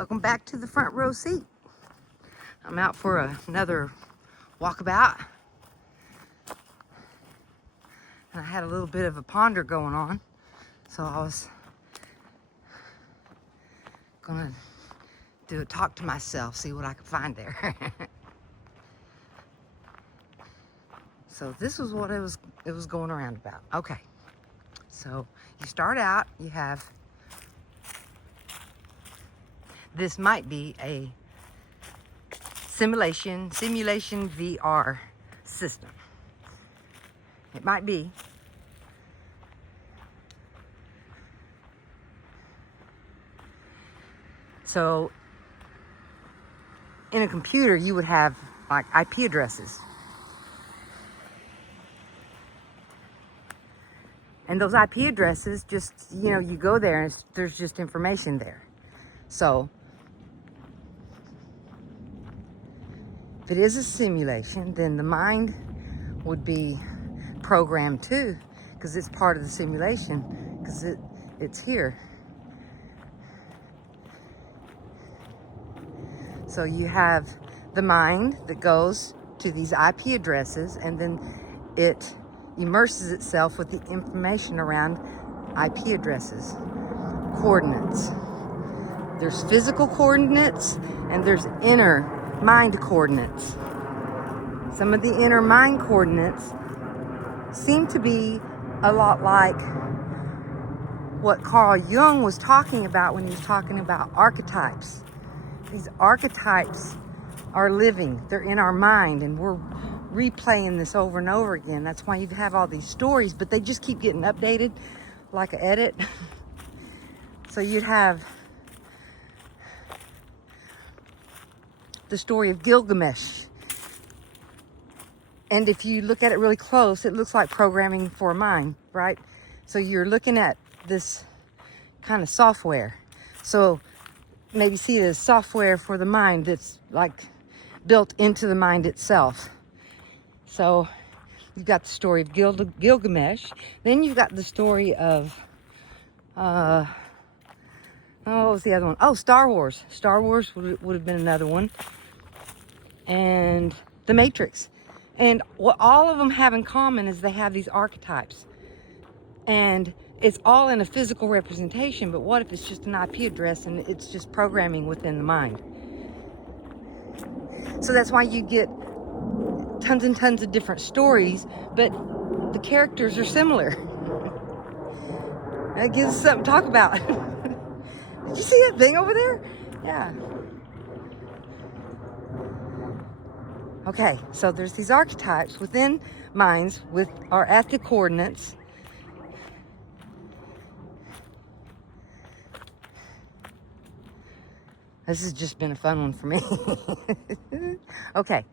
Welcome back to the front row seat. I'm out for another walkabout. And I had a little bit of a ponder going on, so I was gonna do a talk to myself, see what I could find there. So this was what it was going around about. Okay, so you start out, you have, this might be a simulation VR system. It might be. So in a computer, you would have like IP addresses. And those IP addresses just, you go there and there's just information there. So if it is a simulation, then the mind would be programmed too, because it's part of the simulation, because it's here. So you have the mind that goes to these IP addresses, and then it immerses itself with the information around IP addresses, coordinates. There's physical coordinates and there's inner mind coordinates. Some of the inner mind coordinates seem to be a lot like what Carl Jung was talking about when he was talking about archetypes. These archetypes are living, they're in our mind, and we're replaying this over and over again. That's why you have all these stories, but they just keep getting updated like an edit. So you'd have the story of Gilgamesh. And if you look at it really close, it looks like programming for a mind, right? So you're looking at this kind of software. So maybe see it as software for the mind that's like built into the mind itself. So you've got the story of Gilgamesh. Then you've got the story of, what was the other one? Oh, Star Wars. Star Wars would have been another one. And The Matrix. And what all of them have in common is they have these archetypes. And it's all in a physical representation, but what if it's just an IP address and it's just programming within the mind? So that's why you get tons and tons of different stories, but the characters are similar. That gives us something to talk about. Did you see that thing over there? Yeah. Okay, so there's these archetypes within minds are at the coordinates. This has just been a fun one for me. Okay.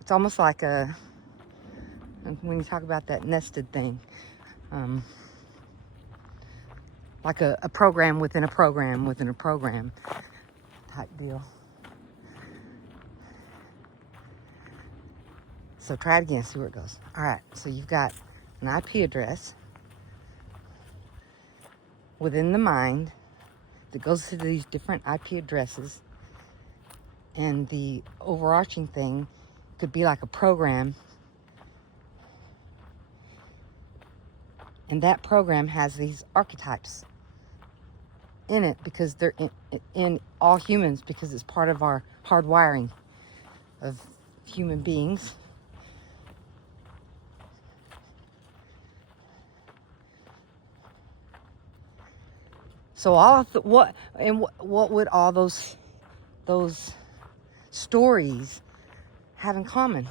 It's almost like when you talk about that nested thing, like a program within a program within a program type deal. So try it again, see where it goes. All right, so you've got an IP address within the mind that goes to these different IP addresses, and the overarching thing could be like a program, and that program has these archetypes in it because they're in all humans, because it's part of our hardwiring of human beings. So all of what would all those stories have in common?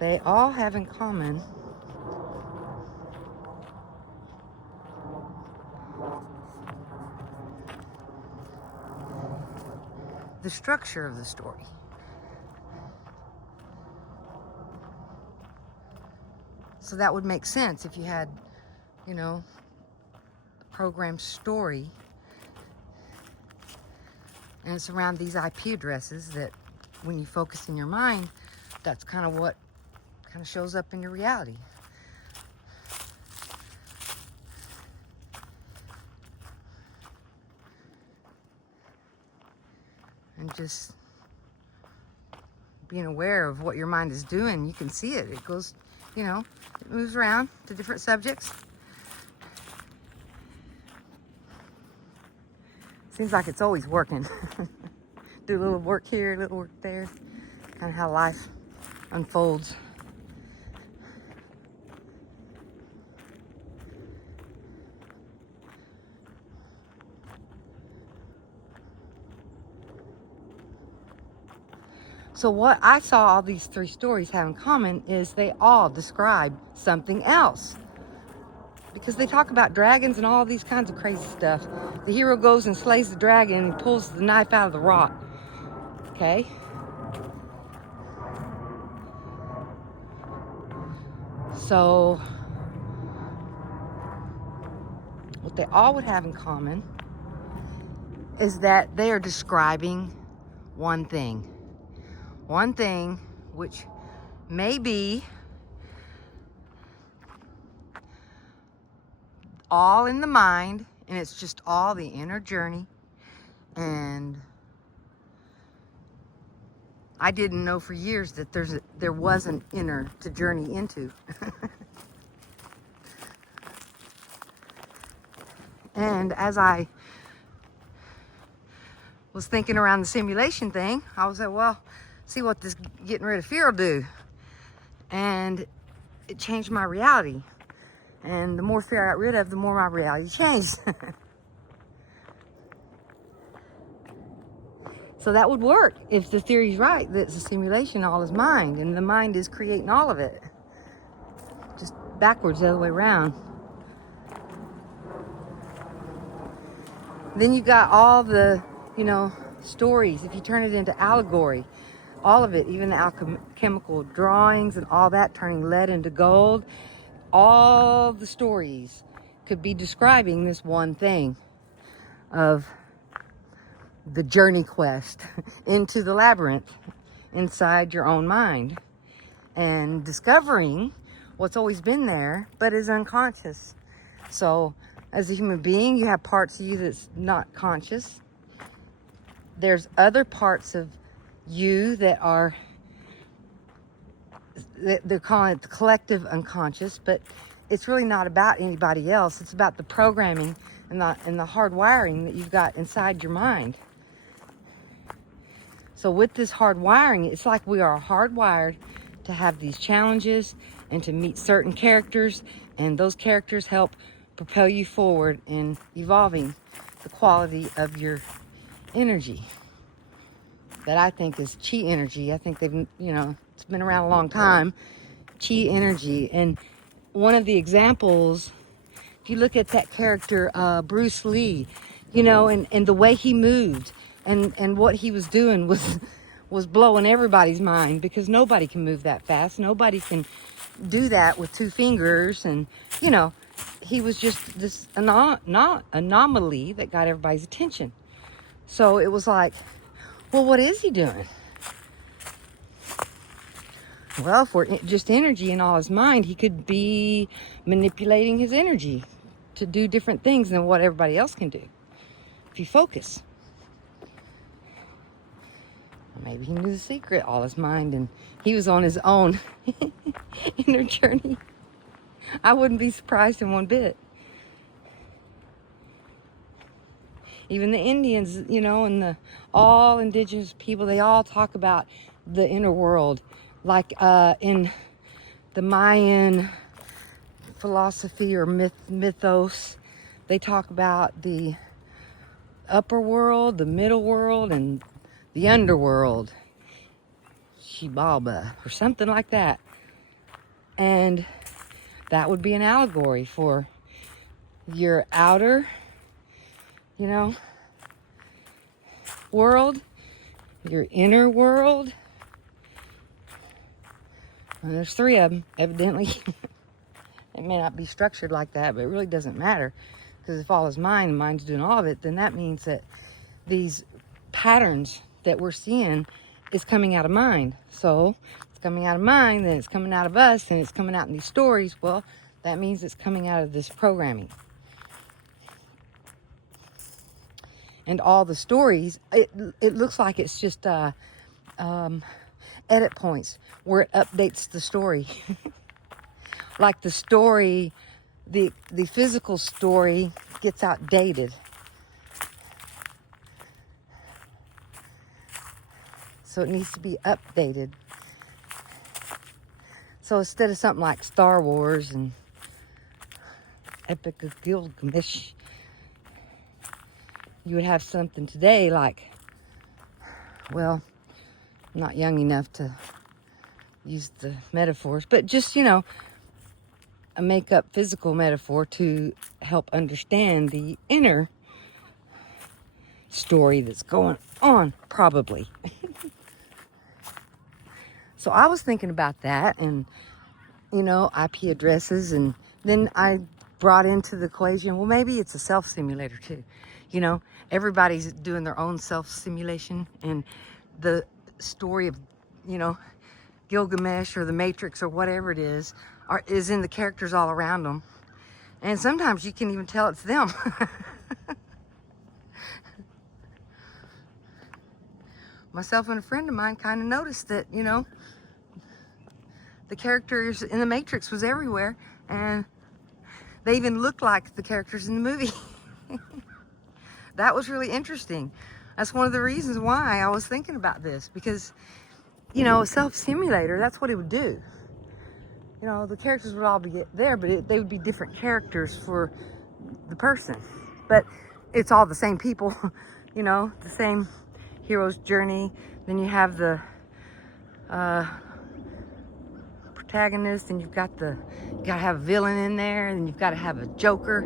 They all have in common the structure of the story. So that would make sense if you had, a program story, and it's around these IP addresses that when you focus in your mind, that's kind of what kind of shows up in your reality. And just being aware of what your mind is doing, you can see it. It goes, you know, it moves around to different subjects. Seems like it's always working. Do a little work here, a little work there. Kind of how life unfolds. So what I saw all these three stories have in common is they all describe something else. Because they talk about dragons and all these kinds of crazy stuff. The hero goes and slays the dragon and pulls the knife out of the rock. Okay? So, what they all would have in common is that they are describing one thing. One thing which may be all in the mind, and it's just all the inner journey. And I didn't know for years that there was an inner to journey into. And as I was thinking around the simulation thing, I was like, well, see what this getting rid of fear will do. And it changed my reality. And the more fear I got rid of, the more my reality changed. So that would work if the theory's right, that it's a simulation, all is mind, and the mind is creating all of it. Just backwards, the other way around. Then you got all the, you know, stories. If you turn it into allegory, all of it, even the alchemical drawings and all that, turning lead into gold, all the stories could be describing this one thing of the journey quest into the labyrinth inside your own mind and discovering what's always been there but is unconscious. So as a human being, you have parts of you that's not conscious. There's other parts of you that are, they're calling it the collective unconscious, but it's really not about anybody else. It's about the programming and the hardwiring that you've got inside your mind. So with this hardwiring, it's like we are hardwired to have these challenges and to meet certain characters, and those characters help propel you forward in evolving the quality of your energy. That I think is chi energy. I think they've, you know, it's been around a long time. Chi energy. And one of the examples, if you look at that character, Bruce Lee, you know, and the way he moved and what he was doing was blowing everybody's mind, because nobody can move that fast. Nobody can do that with two fingers. And, you know, he was just this anomaly that got everybody's attention. So it was like, well, what is he doing? Well, for just energy in all his mind, he could be manipulating his energy to do different things than what everybody else can do if you focus. Maybe he knew the secret, all his mind, and he was on his own inner journey. I wouldn't be surprised in one bit. Even the Indians, you know, and all indigenous people, they all talk about the inner world. Like in the Mayan philosophy or mythos, they talk about the upper world, the middle world, and the underworld. Shibaba, or something like that. And that would be an allegory for your outer, you know, world, your inner world. And there's three of them, evidently. It may not be structured like that, but it really doesn't matter. Because if all is mind, and mind's doing all of it, then that means that these patterns that we're seeing is coming out of mind. So it's coming out of mine, then it's coming out of us, and it's coming out in these stories. Well, that means it's coming out of this programming. And all the stories, it looks like it's just edit points where it updates the story. Like the story, the physical story gets outdated. So it needs to be updated. So instead of something like Star Wars and Epic of Gilgamesh, you would have something today like, well, I'm not young enough to use the metaphors, but just, a make-up physical metaphor to help understand the inner story that's going on, probably. So I was thinking about that and, IP addresses, and then I brought into the equation, well, maybe it's a self-simulator too. Everybody's doing their own self-simulation, and the story of, Gilgamesh or the Matrix or whatever it is in the characters all around them. And sometimes you can even tell it's them. Myself and a friend of mine kind of noticed that, the characters in the Matrix was everywhere, and they even looked like the characters in the movie. That was really interesting. That's one of the reasons why I was thinking about this, because, a self-simulator, that's what it would do. The characters would all be there, but they would be different characters for the person. But it's all the same people, the same hero's journey. Then you have the protagonist, and you gotta have a villain in there, and you've got to have a joker,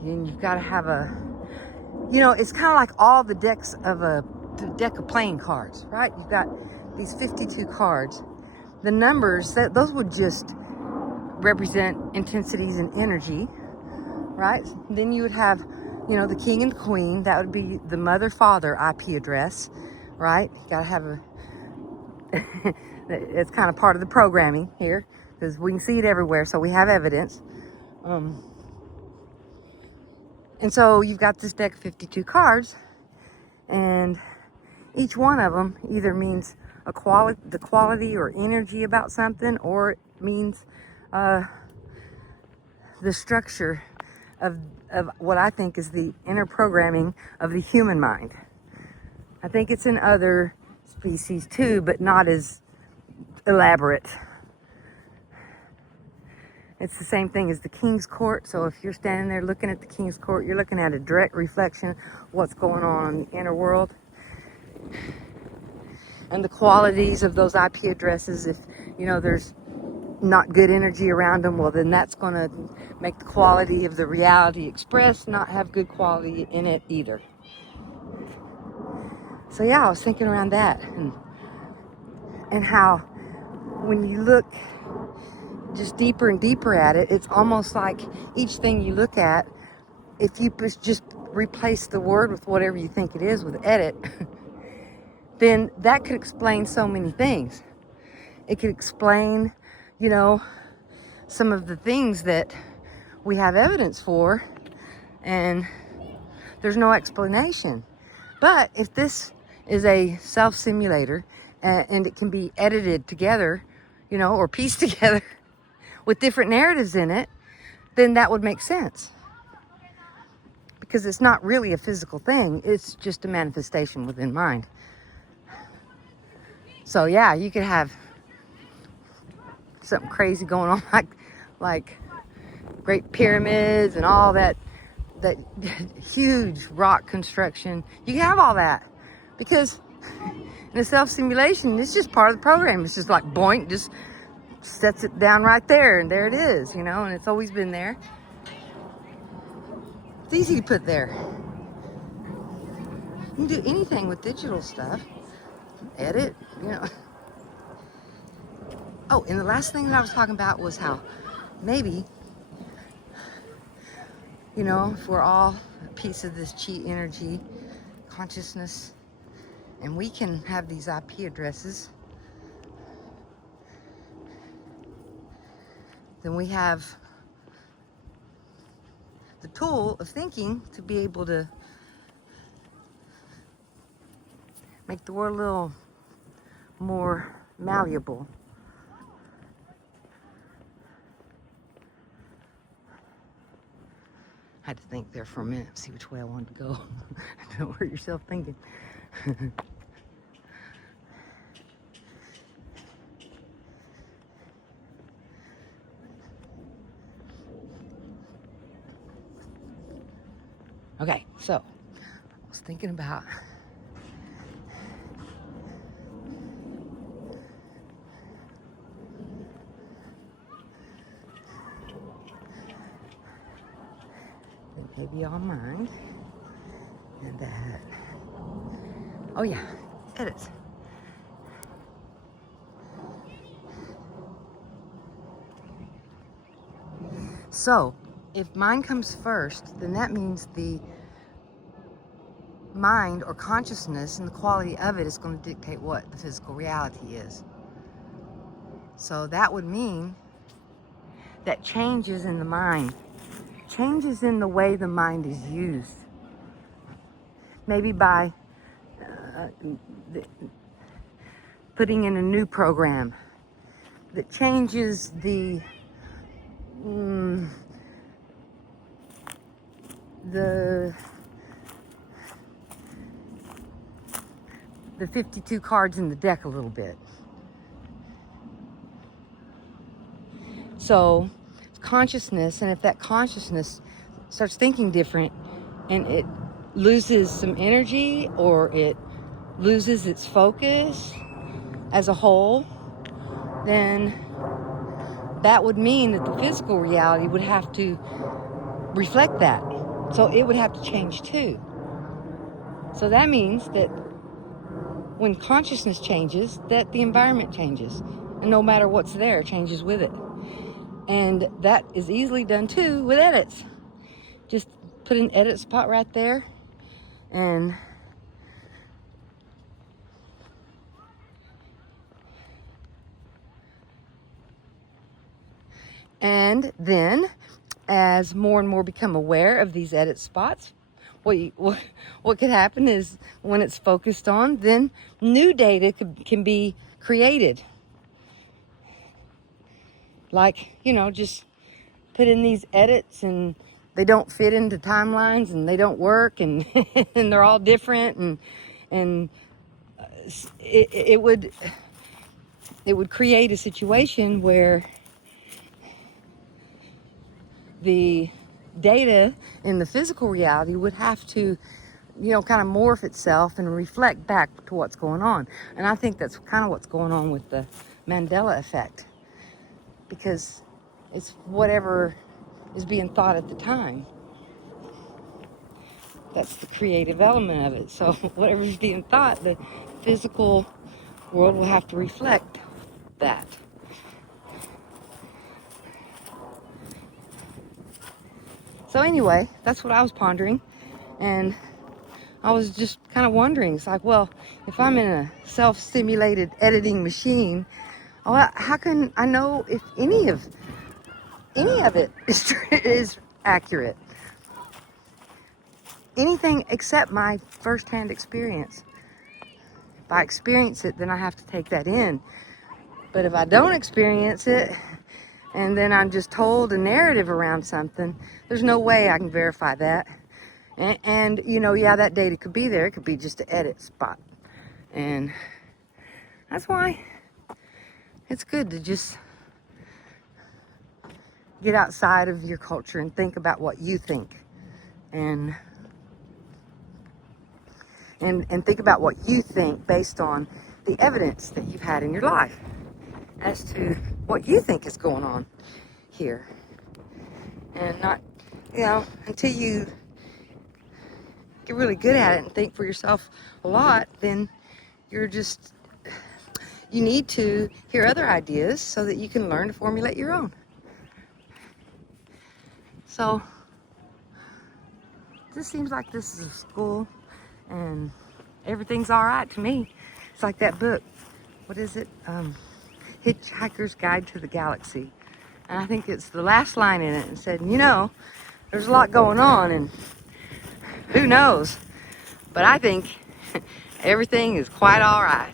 and you've got to have it's kind of like all the decks of a deck of playing cards, right? You've got these 52 cards. The numbers, those would just represent intensities and energy, right? Then you would have, the king and queen. That would be the mother-father IP address, right? You gotta have it's kind of part of the programming here, because we can see it everywhere, so we have evidence. And so you've got this deck of 52 cards, and each one of them either means the quality or energy about something, or it means the structure of what I think is the inner programming of the human mind. I think it's in other species too, but not as elaborate. It's the same thing as the King's Court. So if you're standing there looking at the King's Court, you're looking at a direct reflection of what's going on in the inner world. And the qualities of those IP addresses, if, there's not good energy around them, well, then that's going to make the quality of the reality expressed not have good quality in it either. So yeah, I was thinking around that, and how when you look just deeper and deeper at it, it's almost like each thing you look at, if you just replace the word with whatever you think it is with edit, then that could explain so many things. It could explain, some of the things that we have evidence for, and there's no explanation. But if this is a self-simulator, and it can be edited together, or pieced together with different narratives in it, then that would make sense. Because it's not really a physical thing, it's just a manifestation within mind. So yeah, you could have something crazy going on, like Great Pyramids and all that huge rock construction. You can have all that, because in a self-simulation, it's just part of the program. It's just like boink, just sets it down right there, and there it is, and it's always been there. It's easy to put there. You can do anything with digital stuff. Edit, Oh, and the last thing that I was talking about was how maybe, if we're all a piece of this chi energy, consciousness, and we can have these IP addresses, then we have the tool of thinking to be able to make the world a little more malleable. I had to think there for a minute, see which way I wanted to go. Don't hurt yourself thinking. Okay, so I was thinking about that maybe all mind and that, oh yeah, edits. So if mind comes first, then that means the mind or consciousness and the quality of it is going to dictate what the physical reality is. So that would mean that changes in the mind, changes in the way the mind is used, maybe by putting in a new program that changes the 52 cards in the deck a little bit. So consciousness, and if that consciousness starts thinking different and it loses some energy or it loses its focus as a whole, then that would mean that the physical reality would have to reflect that. So it would have to change too. So that means that when consciousness changes, that the environment changes. And no matter what's there, changes with it. And that is easily done too with edits. Just put an edit spot right there and then as more and more become aware of these edit spots, what could happen is when it's focused on, then new data can be created. Like, just put in these edits and they don't fit into timelines and they don't work and and they're all different and it would create a situation where the data in the physical reality would have to, kind of morph itself and reflect back to what's going on. And I think that's kind of what's going on with the Mandela effect, because it's whatever is being thought at the time. That's the creative element of it. So whatever's being thought, the physical world will have to reflect that. So anyway, that's what I was pondering, and I was just kind of wondering, it's like, well, if I'm in a self-stimulated editing machine, how can I know if any of it is accurate? Anything except my first-hand experience. If I experience it, then I have to take that in. But if I don't experience it, and then I'm just told a narrative around something, there's no way I can verify that. And yeah, that data could be there. It could be just an edit spot. And that's why it's good to just get outside of your culture and think about what you think. And think about what you think based on the evidence that you've had in your life as to what you think is going on here. And not, until you get really good at it and think for yourself a lot, then you need to hear other ideas so that you can learn to formulate your own. So this seems like this is a school and everything's all right to me. It's like that book. What is it? Hitchhiker's Guide to the Galaxy. And I think it's the last line in it. And said, you know, there's a lot going on, and who knows? But I think everything is quite all right.